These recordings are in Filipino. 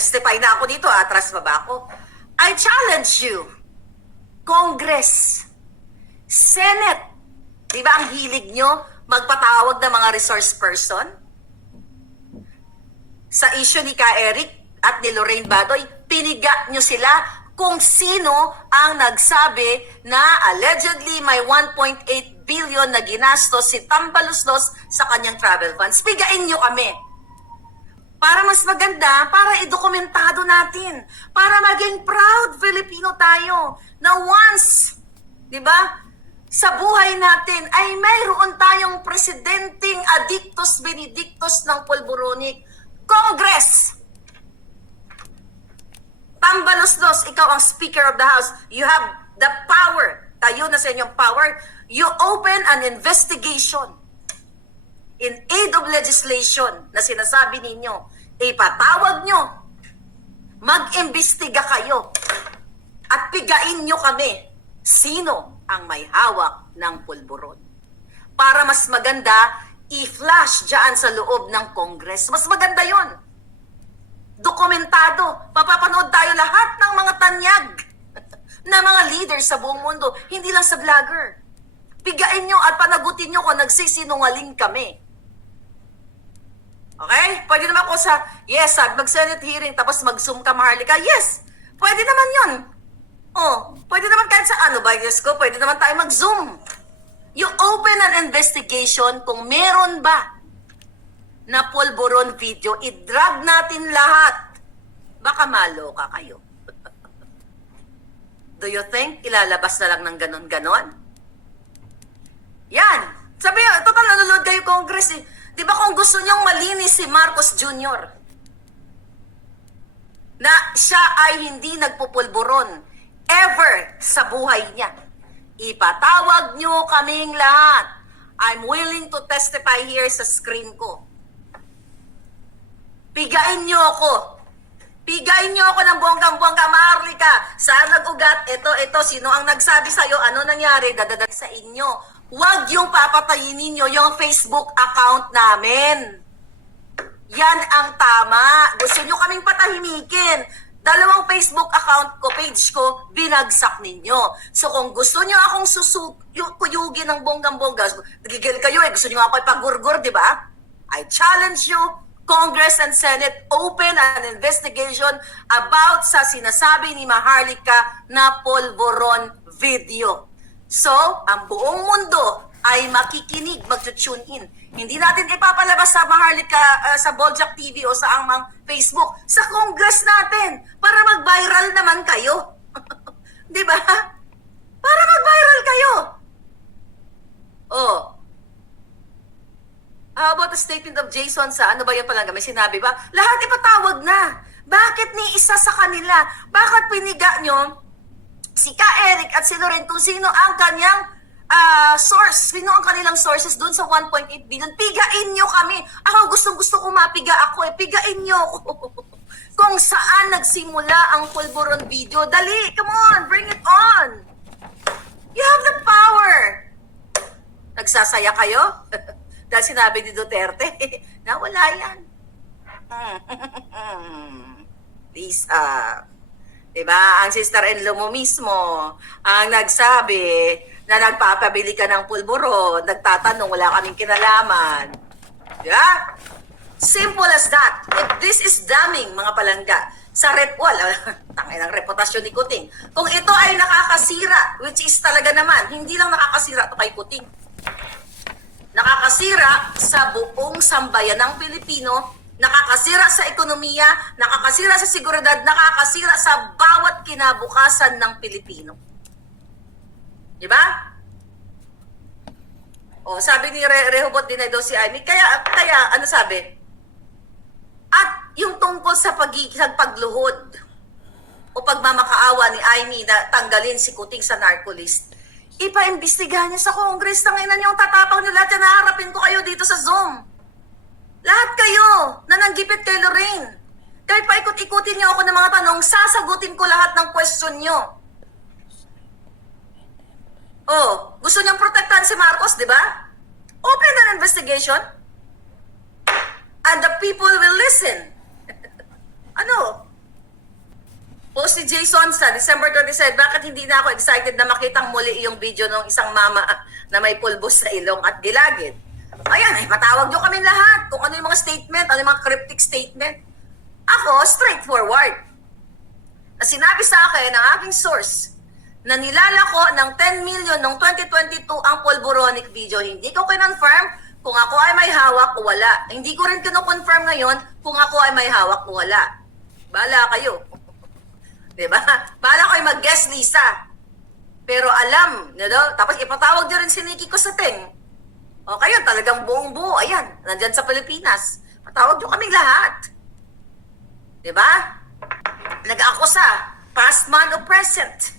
Nag-testify na ako dito, atras ba ba ako? I challenge you, Congress, Senate, di ba ang hilig nyo magpatawag ng mga resource person? Sa issue ni Ka Eric at ni Lorraine Badoy, piniga nyo sila kung sino ang nagsabi na allegedly may 1.8 billion na ginastos si Tambaluslos sa kanyang travel funds. Pigain nyo kami. Para mas maganda, para idokumentado natin. Para maging proud Filipino tayo na once, di ba, sa buhay natin ay mayroon tayong presidenteng Adictus Benedictus ng Polboronic. Congress! Tambaluslos, ikaw ang Speaker of the House. You have the power. Tayo na sa inyong power. You open an investigation in aid of legislation na sinasabi ninyo, ipatawag nyo, mag-imbestiga kayo, at pigain nyo kami sino ang may hawak ng pulburon. Para mas maganda, i-flash dyan sa loob ng Congress. Mas maganda yon. Dokumentado. Papapanood tayo lahat ng mga tanyag na mga leaders sa buong mundo, hindi lang sa vlogger. Pigain nyo at panagutin nyo kung nagsisinungaling kami. Okay? Pwede naman ako sa, yes, sabi, mag-Senate hearing, tapos mag-Zoom ka, Maharlika. Yes, pwede naman yun. Oh, pwede naman kahit sa ano ba, yes ko, pwede naman tayo mag-Zoom. You open an investigation kung meron ba na polboron video, i-drag natin lahat. Baka maloka kayo. Do you think ilalabas na lang ng ganon-ganon? Yan. Sabi, total nanonood kayo Congress eh. Di ba kung gusto niyong malinis si Marcos Jr. na siya ay hindi nagpupulburon ever sa buhay niya. Ipatawag niyo kaming lahat. I'm willing to testify here sa screen ko. Pigain niyo ako. Pigain niyo ako ng bonggang-bongga, Maharlika. Saan nag-ugat? Ito, ito. Sino ang nagsabi sa'yo? Ano nangyari? Dadadal sa inyo. Huwag yung papatayin ninyo yung Facebook account namin. Yan ang tama. Gusto nyo kaming patahimikin. Dalawang Facebook account ko, page ko, binagsak ninyo. So kung gusto nyo akong susuyugin ng bonggang-bongga, nagigil kayo eh, gusto nyo ako ipagurgur, di ba? I challenge you, Congress and Senate, open an investigation about sa sinasabi ni Maharlika na polvoron video. So, ang buong mundo ay makikinig, mag-tune in. Hindi natin ipapalabas sa Maharlika, uh, sa Boljak TV o sa amang Facebook, sa Congress natin, para mag-viral naman kayo. Di ba? Para mag-viral kayo. Oh. How about the statement of Jason sa ano ba yung palangga? May sinabi ba? Lahat ipatawag na. Bakit ni isa sa kanila? Bakit piniga nyo si Ka Eric at si Loren kung sino ang kanyang ah, source, sino ang kanilang sources doon sa 1.8 billion, pigain nyo kami. Ako gustong gusto ko mapiga ako eh, pigain nyo kung saan nagsimula ang pulburon video, dali, come on, bring it on. You have the power. Nagsasaya kayo? Dahil sinabi ni Duterte, na wala yan. Lisa, Diba? Ang sister-in-law mo mismo ang nagsabi na nagpapabili ka ng pulburo, nagtatanong, wala kaming kinalaman. Diba? Simple as that. If this is damning, mga palangga, sa rep, wala, tangin ang reputasyon ni Kuting. Kung ito ay nakakasira, which is talaga naman, hindi lang nakakasira to kay Kuting. Nakakasira sa buong sambayan ng Pilipino nakakasira sa ekonomiya, nakakasira sa seguridad, nakakasira sa bawat kinabukasan ng Pilipino. Di ba? O, sabi ni Re Rehobot din daw si Amy, kaya, kaya, ano sabi? At yung tungkol sa, pag pagluhod o pagmamakaawa ni Amy na tanggalin si Kuting sa narcolist, ipaimbestigahan niya sa Congress. Tanginan niyo ang tatapang niyo lahat yan. Naharapin ko kayo dito sa Zoom. Lahat kayo na nanggipit kay Lorraine. Kahit paikot-ikutin niyo ako ng mga tanong, sasagutin ko lahat ng question niyo. Oh, gusto niyang protektahan si Marcos, di ba? Open an investigation. And the people will listen. ano? Post ni Jason sa December 27, bakit hindi na ako excited na makitang muli yung video ng isang mama na may pulbos sa ilong at gilagid? Ayan, ay patawag nyo kami lahat kung ano yung mga statement, ano yung mga cryptic statement. Ako, straightforward. Na sinabi sa akin ng aking source na nilalako ng 10 million noong 2022 ang pulboronic video. Hindi ko kinonfirm kung ako ay may hawak o wala. Hindi ko rin kinoconfirm ngayon kung ako ay may hawak o wala. Bala kayo. 'Di ba? Bala kayo mag-guess, Lisa. Pero alam, you know? tapos ipatawag niyo rin si Nikki ko sa ting. O kayo, talagang buong buo, ayan, nandyan sa Pilipinas. Patawag niyo kaming lahat. ba? Nag-akusa, past man o present.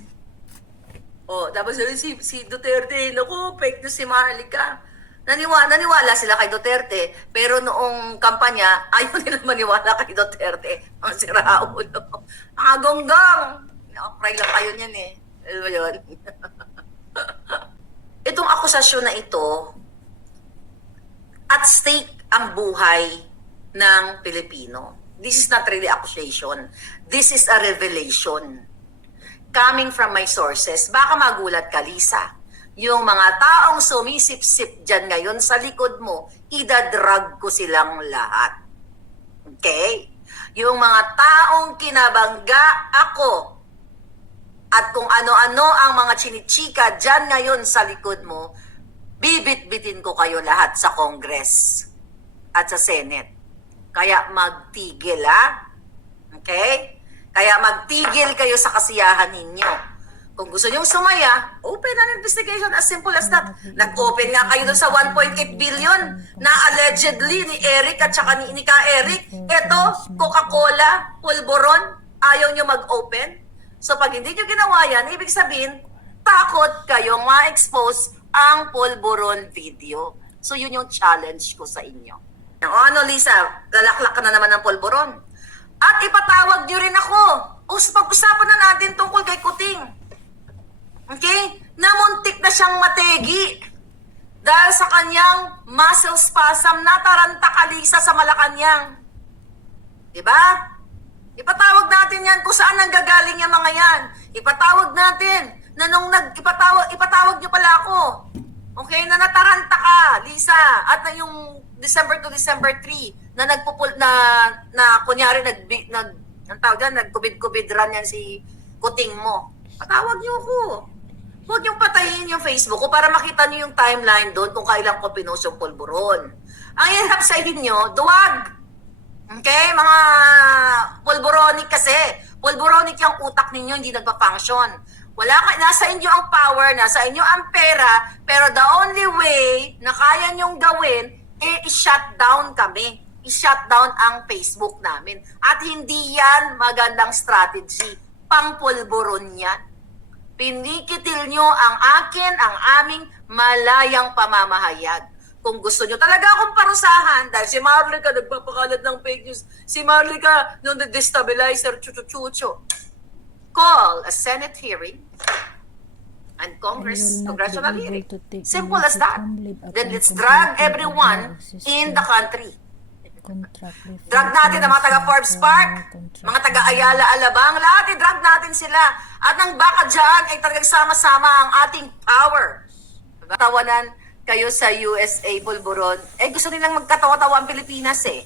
O, tapos si, si Duterte, naku, fake news si Maharlika. Naniwala, naniwala sila kay Duterte, pero noong kampanya, ayaw nila maniwala kay Duterte. Ang siraulo. Mga gonggong. Nakapray lang kayo niyan eh. Alam mo yun? Itong akusasyon na ito, at stake ang buhay ng Pilipino. This is not really accusation. This is a revelation. Coming from my sources, baka magulat ka, Lisa. Yung mga taong sumisip-sip dyan ngayon sa likod mo, idadrag ko silang lahat. Okay? Yung mga taong kinabangga ako at kung ano-ano ang mga chinichika dyan ngayon sa likod mo, bibit-bitin ko kayo lahat sa Congress at sa Senate. Kaya magtigil, ha? Okay? Kaya magtigil kayo sa kasiyahan ninyo. Kung gusto nyong sumaya, open an investigation as simple as that. Nag-open nga kayo dun sa 1.8 billion na allegedly ni Eric at saka ni, ni ka Eric. Ito, Coca-Cola, Pulboron, ayaw nyo mag-open. So pag hindi nyo ginawa yan, ibig sabihin, takot kayong ma-expose ang Pulboron video. So yun yung challenge ko sa inyo. O ano Lisa, lalaklak ka na naman ng Pulboron. At ipatawag nyo rin ako. O pag-usapan na natin tungkol kay Kuting. Okay? Namuntik na siyang mategi. Dahil sa kanyang muscle spasm, nataranta ka Lisa sa Malacanang. Diba? Ipatawag natin yan kung saan nanggagaling yung mga yan. Ipatawag natin na nung nag, ipatawag, ipatawag niyo pala ako. Okay, na nataranta ka, Lisa. At na yung December to December 3 na nagpupul na na kunyari nag nag ang tawag dyan, nagkubid-kubid run yan si kuting mo. Patawag niyo ako. Huwag niyong patayin yung Facebook ko para makita niyo yung timeline doon kung kailan ko pinost yung pulburon. Ang hirap sa inyo, duwag. Okay, mga pulboronic kasi. Pulboronic yung utak ninyo, hindi nagpa-function. Wala ka, nasa inyo ang power, nasa inyo ang pera, pero the only way na kaya nyong gawin, eh, i-shut down kami. I-shut down ang Facebook namin. At hindi yan magandang strategy. Pangpulboron yan. Pinikitil nyo ang akin, ang aming malayang pamamahayag. Kung gusto nyo talaga akong parusahan, dahil si Marlica nagpapakalat ng fake news, si Marlica nung destabilizer, chuchu-chuchu, call a Senate hearing and Congress, congressional hearing. Simple as that. Then let's drag everyone in the country. Drag natin ang mga taga Forbes Park, mga taga Ayala Alabang, lahat i-drag natin sila. At ang baka dyan ay talagang sama-sama ang ating power. Tawanan kayo sa USA, Pulburon. Eh gusto nilang magkatawa-tawa ang Pilipinas eh.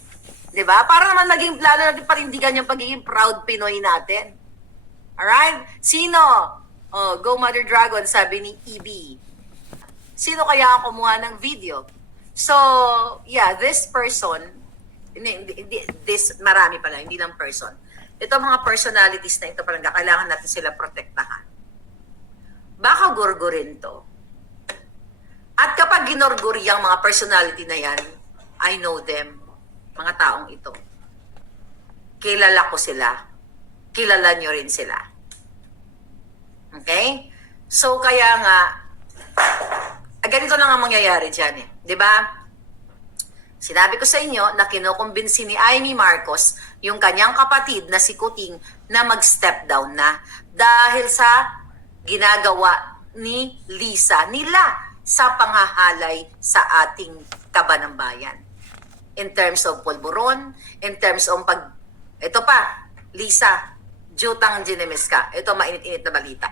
'Di ba? Para naman maging, lalo natin parindigan yung pagiging proud Pinoy natin. Alright? Sino? Oh, Go Mother Dragon, sabi ni EB. Sino kaya ang kumuha ng video? So, yeah, this person, hindi, this, marami pala, hindi lang person. Ito mga personalities na ito parang kailangan natin sila protektahan. Baka gurgurin to. At kapag ginorguri ang mga personality na yan, I know them, mga taong ito. Kilala ko sila. Kilala nyo rin sila. Okay? So, kaya nga, ah, ganito lang ang mangyayari dyan eh. ba? Sinabi ko sa inyo na kinukumbinsi ni Amy Marcos yung kanyang kapatid na si Kuting na mag-step down na dahil sa ginagawa ni Lisa nila sa panghahalay sa ating kaban ng bayan. In terms of pulburon, in terms of pag... Ito pa, Lisa, Jutang Ginemes ka. Ito mainit-init na balita.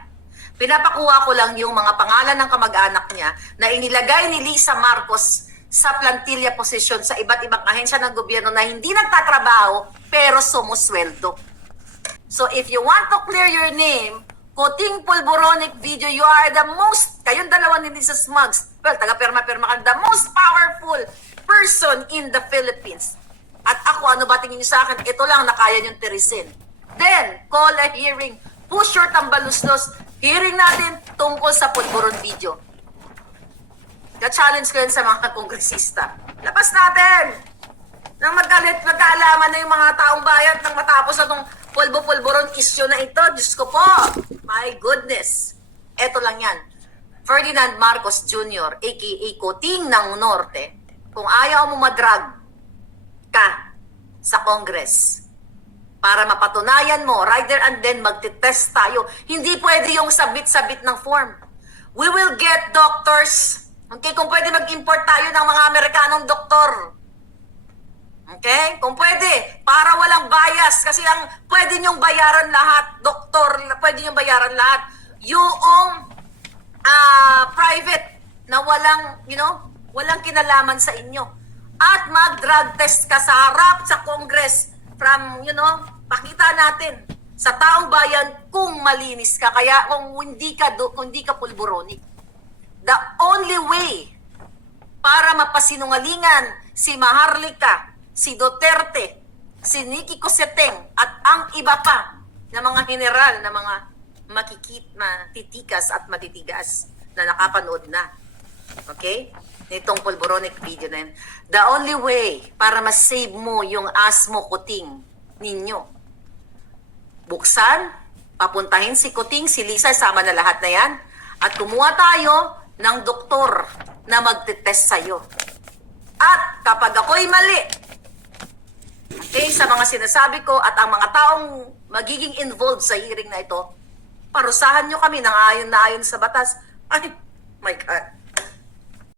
Pinapakuha ko lang yung mga pangalan ng kamag-anak niya na inilagay ni Lisa Marcos sa plantilla position sa iba't ibang ahensya ng gobyerno na hindi nagtatrabaho pero sumusweldo. So if you want to clear your name, Kuting Pulboronic video, you are the most, kayong dalawa ni Lisa Smugs, well, taga-perma-perma ka, the most powerful person in the Philippines. At ako, ano ba tingin niyo sa akin? Ito lang na kaya niyong tirisin. Then, call a hearing. Push your tambaluslos. Hearing natin tungkol sa Pulboron video. Ka-challenge ko yan sa mga kongresista. Labas natin! Nang magalit, magkaalaman na yung mga taong bayan nang matapos na itong pulbo-pulboron issue na ito. Diyos ko po! My goodness! Eto lang yan. Ferdinand Marcos Jr., aka Kuting ng Norte, kung ayaw mo madrag ka sa Congress para mapatunayan mo, there and then magtitest tayo. Hindi pwede yung sabit-sabit ng form. We will get doctors. Okay, kung pwede mag-import tayo ng mga Amerikanong doktor. Okay? Kung pwede, para walang bias. Kasi ang pwede niyong bayaran lahat, doktor, pwede niyong bayaran lahat. Yung ah, private na walang, you know, walang kinalaman sa inyo. At mag-drug test ka sa harap sa Congress from, you know, pakita natin sa taong bayan kung malinis ka. Kaya kung hindi ka, do, kung hindi ka pulboronic. The only way para mapasinungalingan si Maharlika, si Duterte, si Nikki Coseteng, at ang iba pa na mga general na mga makikit, matitikas at matitigas na nakapanood na. Okay? Nitong pulboronic video na yun. The only way para ma-save mo yung asmo kuting ninyo, buksan, papuntahin si Kuting, si Lisa, sama na lahat na yan, at kumuha tayo ng doktor na magtitest sa'yo. At kapag ako'y mali, okay, sa mga sinasabi ko at ang mga taong magiging involved sa hearing na ito, parusahan nyo kami ng ayon na ayon sa batas. Ay, my God.